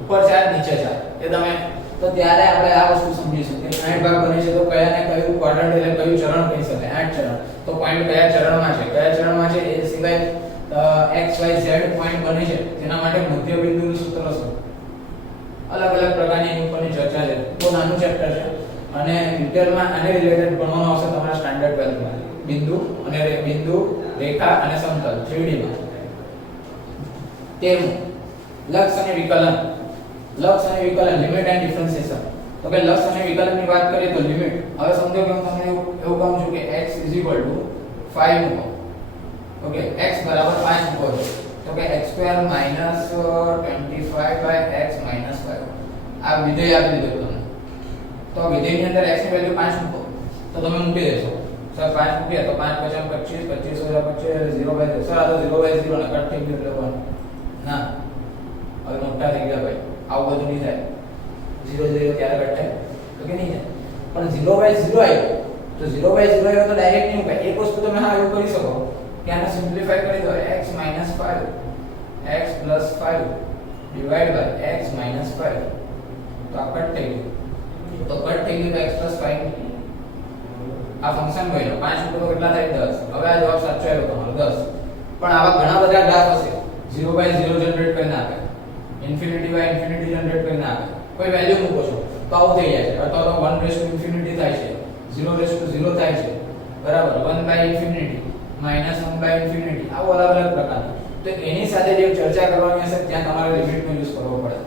ઉપર 4, નીચે 4. એ તમે તો ત્યારે આપણે આ વસ્તુ સમજીશું કે 8 ભાગ બને છે તો કયા ને કયું ક્વાડ્રન્ટ એટલે કયું ચરણ કહી શકાય. 8 ચરણ. તો પોઈન્ટ કયા ચરણમાં છે, એ સિવાય x y z પોઈન્ટ બને છે તેના માટે મધ્ય બિંદુનું સૂત્ર શું? અલગ અલગ પ્રકારની એની ઉપરની ચર્ચા છે. બહુ નાનું ચેપ્ટર છે અને ડિટેલમાં આને રિલેટેડ ભણવાનું આવશે તમારા સ્ટાન્ડર્ડ 12 માં. બિંદુ, રેખા અને સમતલ 3D માં. 13 લક્ષ અને વિકલન. Limit and differentiation. તો કે લક્ષ અને વિકલનની વાત કરીએ તો લિમિટ. હવે સમજો કે હું તમને એવું કહું છું કે x = 5 મૂકો. ઓકે, x = 5 મૂકો છો. તો કે x² - 25/x - 5 આ વિધેય આપી દીધું તમને. તો વિધેયની અંદર x ની વેલ્યુ 5 મૂકો તો તમે મૂકી દેશો. સર 5 મૂકીએ તો 5 × 5 = 25, 25 × 25 0/0. સર આ તો 0/0 ને કટ થઈ ગયું એટલે પણ ના, હવે મોટા થઈ ગયા ભાઈ, આવું બધું નહીં થાય. 0 0 ત્યારે કટ થાય તો કે નહીં થાય, પણ 0/0 આવ્યો તો 0/0 આવ્યો તો ડાયરેક્ટ નહીં મુકાય. એક વસ્તુ તમે હા એવું કરી શકો કે આને સિમ્પ્લિફાય કરી દો, x - 5 x + 5 divide by x - 5 તો આ કટ થઈ ગયું. તો કટ થઈ ગયું તો x + 5 આ ફંક્શન બન્યો. 5 ઉપર તો કેટલા થાય? 10. હવે આ જવાબ સાચો આવ્યો તમારો 10. પણ આવા ઘણા બધા ગ્રાફ હશે 0/0 જનરેટ કરીને આપે, ∞/∞ જનરેટ કરીને આપે, કોઈ વેલ્યુ મૂકો છો તો આવું થઈ જાય છે. અથવા તો 1 ∞ થાય છે, 0 થાય છે, બરાબર, 1/∞ -1/∞, આવું અલગ અલગ પ્રકારનું. તો એની સાથે જે ચર્ચા કરવાની હશે ત્યાં તમારે લિમિટનો યુઝ કરવો પડે.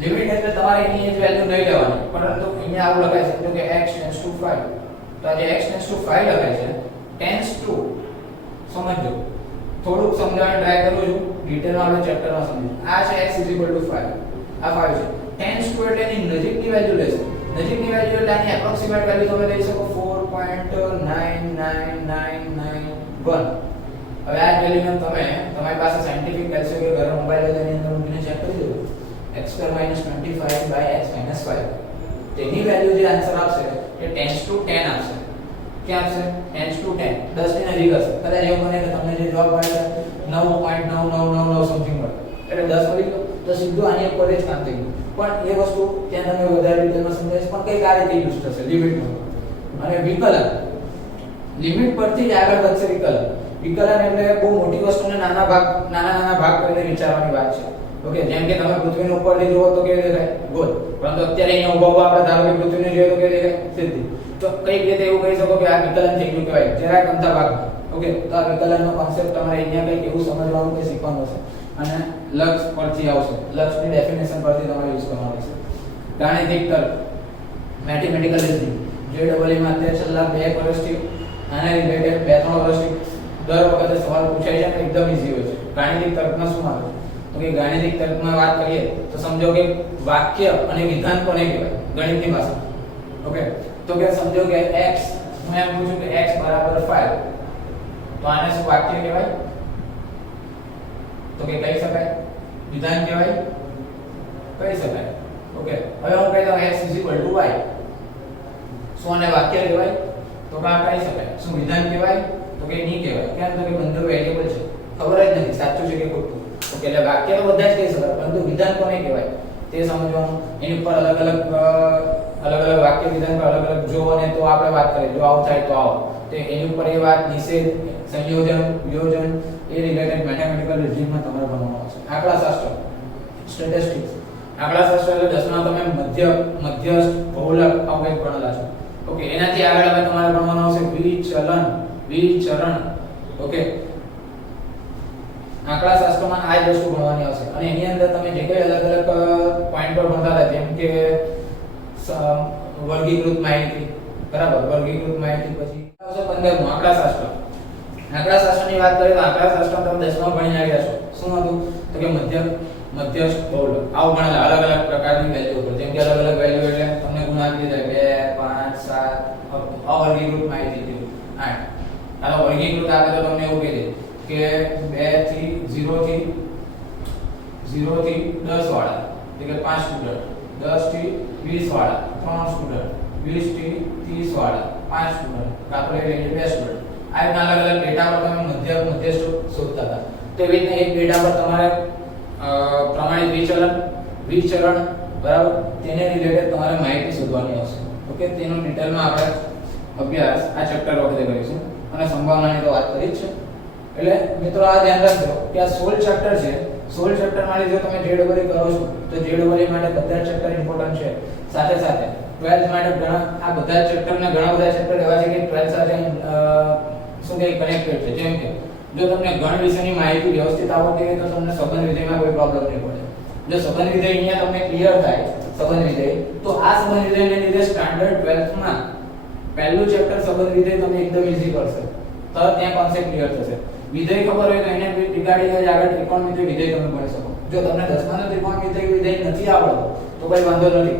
લિમિટ એટલે તમારે એની જ વેલ્યુ નહીં લેવાની, પરંતુ અહીંયા આવું લખાય છે કે x → 5. તો આ જે x → 5 લખાય છે ટેન્સ ટુ, સમજો થોડુંક સમજાવવાની ટ્રાય કરું છું, ડિટેલમાં આપણે ચેપ્ટરમાં સમજીશું. આ છે x = 5, આ 5 છે. ટેન્સ ટુ એટલે એની નજીકની વેલ્યુ લેશે. નજીકની વેલ્યુ એટલે આની એપ્રોક્સિમેટ વેલ્યુ તમે લઈ શકો 4.99991. હવે આ વેલ્યુને તમે તમારી પાસે સાયન્ટિફિક કેલ્ક્યુલેટર કે ઘરે મોબાઈલ હોય એની અંદર મૂકીને ચેક કરી દો. x² - 25/x - 5 તેની વેલ્યુ જે આન્સર આપશે એ ટેન્સ ટુ 10 આપશે. ક્યાં આપશે? ટેન્સ ટુ 10, 10 ની નજીક હશે. કદાચ એવું બને કે તમને જે જવાબ મળે 9.9999 સમથિંગ મળે એટલે 10 મળી ગયો તો સીધું આની ઉપર જ કામ થઈ ગયું. પણ એ વસ્તુ ત્યાં તમે વધારે ડિટેલમાં સમજાવીશ, પણ કઈ આ રીતે યુઝ થશે લિમિટમાં. અને વિકલન, લિમિટ પરથી જ આગળ વધશે વિકલન. વિકલન એટલે બહુ મોટી વસ્તુને નાના નાના ભાગ કરીને વિચારવાની વાત છે. ઓકે, જેમ કે તમે પૃથ્વીને ઉપરથી જુઓ તો કેવી દેખાય? ગોળ. પરંતુ અત્યારે અહીંયા ઊભા આપણે ધારો કે પૃથ્વીને જોઈએ તો કેવી દેખાય? સીધી. તો કઈ રીતે એવું કહી શકો કે આ વિકલન થઈ ગયું કહેવાય? જરાક અમથા ભાગ. ઓકે, તો આ વિકલનનો કોન્સેપ્ટ તમારે અહીંયા કઈ એવું સમજવાનું કે શીખવાનું હશે અને લક્ષ પરથી આવશે. લક્ષની ડેફિનેશન પરથી તમારે યુઝ કરવાનું છે. ગાણિતિક તર્ક, મેથેમેટિકલ રીઝનિંગ, JEE માં અત્યારે છેલ્લા 2 વર્ષથી આના રિલેટેડ 2-3 વર્ષથી દર વખતે સવાલ પૂછાય છે, એકદમ ઈઝી હોય છે. ગાણિતિક તર્કમાં શું આવે? તો કે ગાણિતિક તર્કમાં વાત કરીએ તો સમજો કે વાક્ય અને વિધાન કોને કહેવાય ગણિતની ભાષામાં? ઓકે, તો કે સમજો કે x, હું એમ પૂછું કે x = 5, તો આને શું વાક્ય કહેવાય? તો કે કહી શકાય, વિધાન કહેવાય, કહી શકાય. ઓકે, હવે હું કહી દઉં x = y, શું આને વાક્ય કહેવાય? તો કે કહી શકાય. શું વિધાન કહેવાય? તો કે નહીં કહેવાય. કેમ? તો કે બંને વેરિયેબલ છે, ખબર જ નથી સાચું છે કે ખોટું. ઓકે, એટલે વાક્ય તો બધા જ કહી શકાય, પરંતુ વિધાન કોને કહેવાય તે સમજવાનું. એની ઉપર અલગ અલગ વાક્ય વિધાન પર અલગ અલગ જો અને તો આપણે વાત કરીએ. જો આવું થાય તો આવો, તો એની ઉપર એ વાત નિષેધ, સંયોજન, વિયોજન એ રિલેટેડ મેથેમેટિકલ રીઝનિંગમાં તમારે ભણવાનું આવશે. આંકડાશાસ્ત્ર, સ્ટેટિસ્ટિક્સ, આંકડાશાસ્ત્ર એટલે 10માં તમે મધ્યસ્થ, બહુલક આવું કંઈક ભણેલા છો. ઓકે, એનાથી આગળ હવે તમારે ભણવાનું આવશે વિચરણ. ઓકે, આંકડાશાસ્ત્રમાં આ જ વસ્તુ ભણવાની આવશે અને એની અંદર તમે જે કોઈ અલગ અલગ પોઈન્ટો ભણતા હતા, જેમ કે વર્ગીકૃત માહિતી, બરાબર, વર્ગીકૃત માહિતી. પછી આવશે 15મું આંકડાશાસ્ત્ર. આંકડાશાસ્ત્રની વાત કરીએ તો આંકડાશાસ્ત્ર તમે 10માં ભણી આવ્યા છો. શું હતું? તો કે મધ્યસ્થ, બહુલક આવું ભણેલા અલગ અલગ પ્રકારની વેલ્યુ ઉપર. જેમ કે અલગ અલગ વેલ્યુ એટલે તમને ગુણ આપી દીધા 2, 5, 7. અવર્ગીકૃત માહિતી થયું 8. આનો વર્ગીકૃત આપે તો તમને એવું કહી દે કે 0 થી 10 વાળા, એટલે કે 5 સ્ટુડન્ટ, 10 થી 20 વાળા 3 સ્ટુડન્ટ, 20 થી 30 વાળા 5 સ્ટુડન્ટ, કાતો એટલે 2 સ્ટુડન્ટ. આ રીતના અલગ અલગ ડેટા પર તમે મધ્યસ્થ શોધતા હતા. તો એવી રીતના એક ડેટા પર તમારે પ્રમાણિત વિચરણ, બરાબર, તેને રિલેટેડ તમારે માહિતી શોધવાની આવશે. ઓકે, તેનો ડિટેલમાં આપણે અભ્યાસ આ ચેપ્ટર વખતે કરીશું અને સંભાવનાની તો વાત કરી જ છે. એટલે મિત્રો આ ધ્યાન રાખજો કે આ 16 ચેપ્ટર છે. 16 ચેપ્ટર માટે જો તમે JEE કરો છો તો JEE માટે બધા ચેપ્ટર ઇમ્પોર્ટન્ટ છે. સાથે સાથે 12th માટે આ બધા ચેપ્ટરના ઘણા બધા ચેપ્ટર એવા છે કે 12th સાથે શું કે કનેક્ટેડ છે. જેમ કે જો તમને ગણ વિષયની માહિતી વ્યવસ્થિત આવડતી હોય તો તમને સંબંધ વિધેયમાં કોઈ પ્રોબ્લેમ નહીં પડે. જો સંબંધ વિધેય અહીંયા તમને ક્લિયર થાય, સંબંધ વિધેય, તો આ સંબંધ વિધેયને લીધે સ્ટાન્ડર્ડ 12th માં પહેલું ચેપ્ટર સંબંધ વિધેય તમને એકદમ ઈઝી પડશે. તો ત્યાં કોન્સેપ્ટ ક્લિયર થશે. વિધેય ખબર હોય તો એને રિગાર્ડિંગ જ આગળ ત્રિકોણમિતિ વિધેય તમે ભણી શકો. જો તમને 10મા નો ત્રિકોણમિતિ વિધેય નથી આવડતો તો કોઈ વાંધો નથી.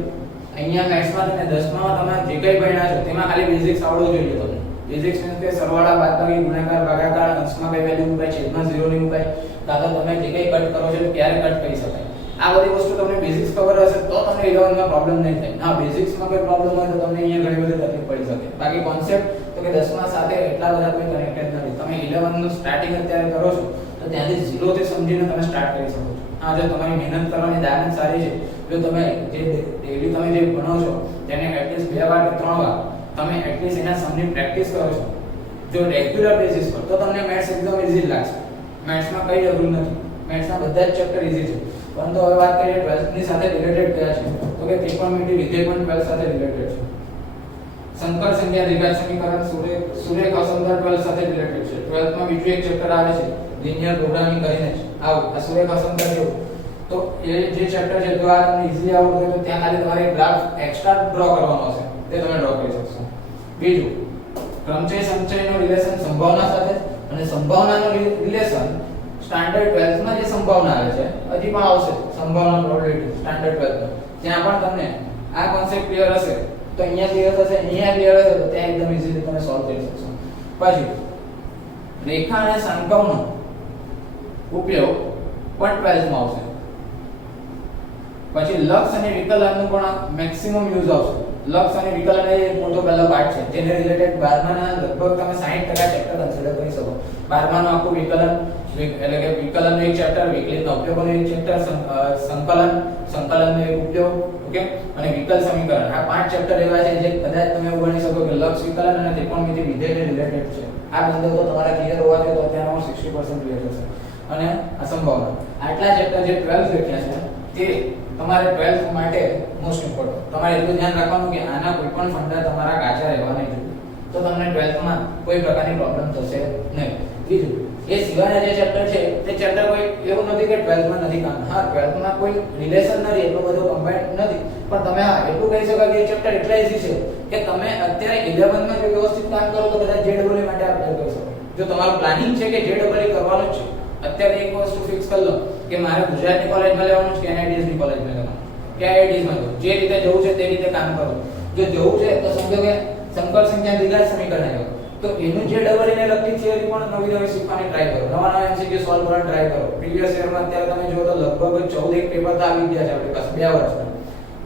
અહીંયા મેથ્સમાં તમે 10મા તમે જે કંઈ ભણ્યા છો તેમાં ખાલી બેઝિક્સ આવડવું જોઈએ તમને. બેઝિક્સ મીન્સ કે સરવાળા, બાદબાકી, ગુણાકાર, ભાગાકાર, અંશમાં કઈ વેલ્યુ મુકાય, છેદમાં 0 ની મુકાય, કાં તો તમે જે કંઈ કટ કરો છો ક્યારે કટ કરી શકાય. આ બધી વસ્તુ તમને બેઝિક્સ ખબર હશે તો તમને 11 માં પ્રોબ્લેમ નહીં થાય. હા, બેઝિક્સમાં કોઈ પ્રોબ્લેમ હોય તો તમને અહીંયા ઘણી બધી તકલીફ પડી શકે. બાકી કોન્સેપ્ટ તો કે 10મા સાથે એટલા બધા કોઈ કનેક્ટેડ નથી. તમે 11 નું સ્ટાર્ટિંગ અત્યારે કરો છો તો ત્યાંથી 0 થી સમજીને તમે સ્ટાર્ટ કરી શકો છો. હા, જો તમારી મહેનત કરવાની દાનત સારી છે, જો તમે જે ડેલી તમે જે ભણો છો તેને એટલીસ્ટ 2 વાર કે 3 વાર તમે એટલીસ્ટ એના સમની પ્રેક્ટિસ કરો છો જો રેગ્યુલર બેસિસ પર, તો તમને મેથ્સ એકદમ ઈઝી લાગશે. મેથ્સમાં કઈ અઘરું નથી. મેથ્સના બધા જ ચેપ્ટર ઈઝી છે. પરંતુ હવે વાત કરીએ 12th ની સાથે રિલેટેડ કયા છે તો કે ત્રિકોણમિતિ વિધેય પણ 12th સાથે રિલેટેડ છે. સંકર સંખ્યા, દ્વિઘાત સમીકરણ, સુરેખ અસમઘન 12th સાથે રિલેટેડ છે. 12th માં બીજું એક ચેપ્ટર આવે છે લિનિયર પ્રોગ્રામિંગ કરીને જ આવું આ સુરેખ અસમઘન જેવું. તો એ જે ચેપ્ટર છે તો આ તમને ઈઝી આવડતું હોય તો ત્યાં ખાલી તમારે ગ્રાફ એક્સ્ટ્રા ડ્રો કરવાનો હશે, તે તમે ડ્રો કરી શકશો. બીજું ક્રમચય સંચયનો રિલેશન સંભાવના સાથે, અને સંભાવનાનો રિલેશન સ્ટાન્ડર્ડ 12th માં જે સંભાવના આવે છે હજી પણ આવશે સંભાવના પ્રોબેબિલિટી સ્ટાન્ડર્ડ 12th માં. ત્યાં પણ તમને આ કોન્સેપ્ટ ક્લિયર હશે તો અહીંયા ક્લિયર થશે, અહીંયા ક્લિયર હશે તો ત્યાં એકદમ ઈઝીલી તમે સોલ્વ કરી શકશો. પછી રેખા અને શંકુનો ઉપયોગ પણ 12th માં આવશે. પછી લક્ષ અને વિકલનનું પણ મેક્સિમમ યુઝ આવશે. લક્ષ અને વિકલન એ મોટો પહેલો પાર્ટ છે જેને રિલેટેડ 12મા ના લગભગ તમે 60% ચેપ્ટર કન્સિડર કરી શકો. 12મા નું આખું વિકલન એટલે કે વિકલનનું એક ચેપ્ટર, વિકલિતનો ઉપયોગનો એક ચેપ્ટર, સંકલનનો એક ઉપયોગ, ઓકે, અને વિકલ સમીકરણ. આ 5 ચેપ્ટર એવા છે જે કદાચ તમે એવું ગણી શકો કે લક્ષ, વિકલન અને ત્રિકોણમિતિ વિધેયને રિલેટેડ છે. આ બંને તો તમારા ક્લિયર હોવા જોઈએ તો અત્યારે 60% ક્લિયર થશે. અને આ સંભાવના, આટલા ચેપ્ટર જે 12 લખ્યા છે તે તમારે 12th માટે મોસ્ટ ઇમ્પોર્ટન્ટ. તમારે એટલું ધ્યાન રાખવાનું કે આના કોઈ પણ ફંડા તમારા કાચા રહેવા નહીં જોઈએ, તો તમને 12th માં કોઈ પ્રકારની પ્રોબ્લેમ થશે નહીં. બીજું, એ સિવાયના જે ચેપ્ટર છે તે ચેપ્ટર કોઈ એવું નથી કે 12th માં નથી કામ. હા, 12th માં કોઈ રિલેશન નથી, એટલું બધું કમ્બાઈન્ડ નથી, પણ તમે હા એટલું કહી શકો કે એ ચેપ્ટર એટલા ઈઝી છે કે તમે અત્યારે 11 માં જો વ્યવસ્થિત કામ કરો તો કદાચ JEE માટે અપ્લાય કરી શકો. જો તમારું પ્લાનિંગ છે કે JEE કરવાનું જ છે, અત્યારે એક વસ્તુ ફિક્સ કરી લો કે મારે ગુજરાતની કોલેજમાં લેવાનું છે કે NITS ની કોલેજમાં લેવાનું, કે IITs માં તો જે રીતે જવું છે તે રીતે કામ કરો. જો જવું છે તો સમજો કે સંકર સંખ્યા, દ્વિઘાત સમીકરણ આવ્યો તો એનું JEE ને લગતી થિયરી પણ નવી શીખવાની ટ્રાય કરો, નવા MCQ સોલ્વ કરવાની ટ્રાય કરો. પ્રીવિયસ યરમાં અત્યારે તમે જો તો લગભગ 14 એક પેપર તો આવી ગયા છે આપણી પાસે 2 વર્ષમાં.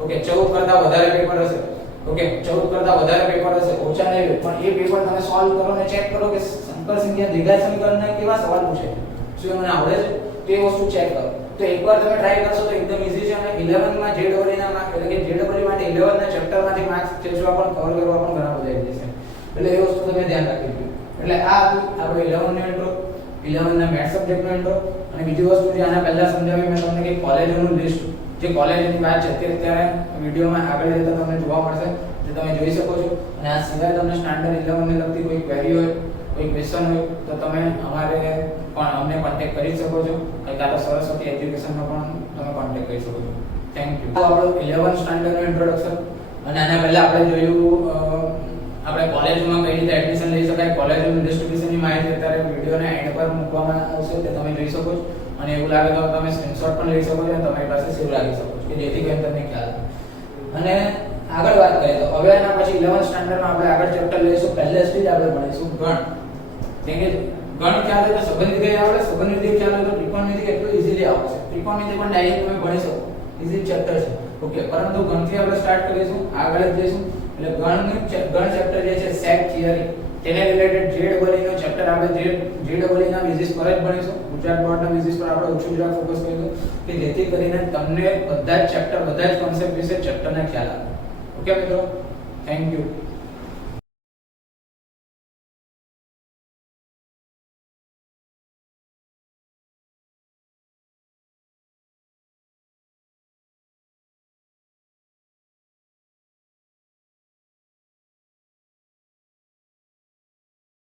ઓકે, 14 કરતા વધારે પેપર હશે. ઓકે, 14 કરતા વધારે પેપર હશે, ઓછા નહીં, પણ એ પેપર તમે સોલ્વ કરો ને ચેક કરો કે સંકર સંખ્યા, દ્વિઘાત સમીકરણના કેવા સવાલ પૂછે છે, શું મને આવડે છે, તે વસ્તુ ચેક કરો. તો એકવાર તમે ટ્રાય કરશો તો એકદમ ઈઝી છે. અને 11 માં JEE ના માર્ક એટલે કે JEE માટે 11 ના ચેપ્ટરમાંથી માર્ક્સ ખેંચવા પણ કવર કરવા પણ ઘણા બધા આવી જશે. એટલે એ વસ્તુ તમે ધ્યાન રાખવી જોઈએ. એટલે આ આપણે 11 નો ઇન્ટ્રો, 11 ના મેથ્સ સબ્જેક્ટનો ઇન્ટ્રો. અને બીજી વસ્તુ જે આના પહેલા સમજાવી મેં તમને કે કોલેજોનું લિસ્ટ, જે કોલેજની વાત છે તે અત્યારે વિડિયોમાં આગળ જતા તમને જોવા મળશે, જે તમે જોઈ શકો છો. અને આ સિવાય તમને સ્ટાન્ડર્ડ 11 ને લગતી કોઈ ક્વેરી હોય, કોઈ ક્વેશ્ચન હોય તો તમે અમને કોન્ટેક્ટ કરી શકો છો, કાં તો સરસ્વતી એજ્યુકેશનમાં પણ તમે કોન્ટેક્ટ કરી શકો છો. Thank you. તો આપણું 11 સ્ટાન્ડર્ડનું ઇન્ટ્રોડક્શન. અને આના પહેલા આપણે જોયું આપણે કોલેજમાં કઈ રીતે એડમિશન લઈ શકાય, કોલેજનું ડિસ્ટ્રિબ્યુશનની માહિતી અત્યારે વિડિયોના એન્ડ પર મૂકવામાં આવશે, તે તમે જોઈ શકો છો. અને એવું લાગે તો તમે સ્ક્રીનશોટ પણ લઈ શકો છો અને તમારી પાસે સેવ રાખી શકો છો કે જેથી કરીને તમને ખ્યાલ આવે. અને આગળ વાત કરીએ તો હવે એના પછી 11 સ્ટાન્ડર્ડમાં આપણે આગળ ચેપ્ટર લઈશું. પહેલેથી જ આપણે ભણીશું ગણ. કેમ કે ગણ ખ્યાલ હોય તો સંબંધ વિધેય આવડે, સંબંધ વિધેય ખ્યાલ હોય તો ત્રિકોણમિતિ એટલું ઈઝીલી આવશે. ત્રિકોણમિતિ પણ ડાયરેક્ટ તમે ભણી શકો, ઈઝી ચેપ્ટર છે. ઓકે, પરંતુ ગણથી આપણે સ્ટાર્ટ કરીશું, આગળ જઈશું. એટલે ગણ ચેપ્ટર જે છે સેટ થિયરી, તેને રિલેટેડ JEE નો ચેપ્ટર આપણે JEE ના બેઝિસ પર જ ભણીશું. ગુજરાત બોર્ડના બેઝિસ પર આપણે ઓછું જરા ફોકસ કરીશું કે જેથી કરીને તમને બધા જ ચેપ્ટર, બધા જ કોન્સેપ્ટ વિશે ચેપ્ટરને ખ્યાલ આવે. ઓકે મિત્રો, થેન્ક યુ.